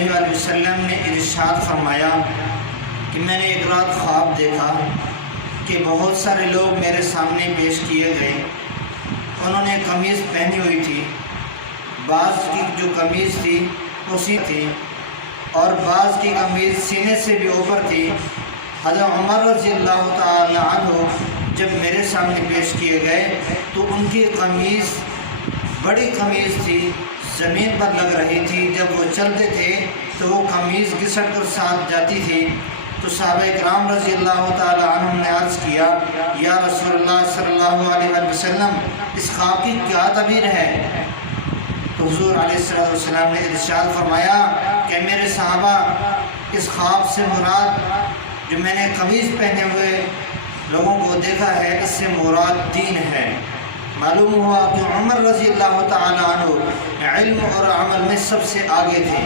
अलैहि वसल्लम ने इरशाद फरमाया कि मैंने एक रात ख्वाब देखा कि बहुत सारे लोग मेरे सामने पेश किए गए। उन्होंने कमीज़ पहनी हुई थी, बाज़ की जो कमीज़ थी उसी थी और बाज़ की कमीज़ सीने से भी ऊपर थी। हज़रत उमर रज़ियल्लाहु ताला अन्हु जब मेरे सामने पेश किए गए तो उनकी कमीज़ बड़ी कमीज़ थी, ज़मीन पर लग रही थी। जब वो चलते थे तो वो कमीज़ घिसट कर साथ जाती थी। तो सहाबा-ए-किराम रज़ियल्लाहु ताला अन्हुम ने अर्ज़ किया, या रसूलल्लाह सल्लल्लाहु अलैहि वसल्लम, इस ख्वाब की क्या तबीर है? तो हुज़ूर अलैहिस्सलातु वस्सलाम ने इरशाद फरमाया कि मेरे सहाबा, इस ख्वाब से मुराद जो मैंने कमीज़ पहने हुए लोगों को देखा है, इससे मुराद दीन है। मालूम हुआ कि उमर रज़ियल्लाहु ताला अन्हु इल्म और अमल में सबसे आगे थे।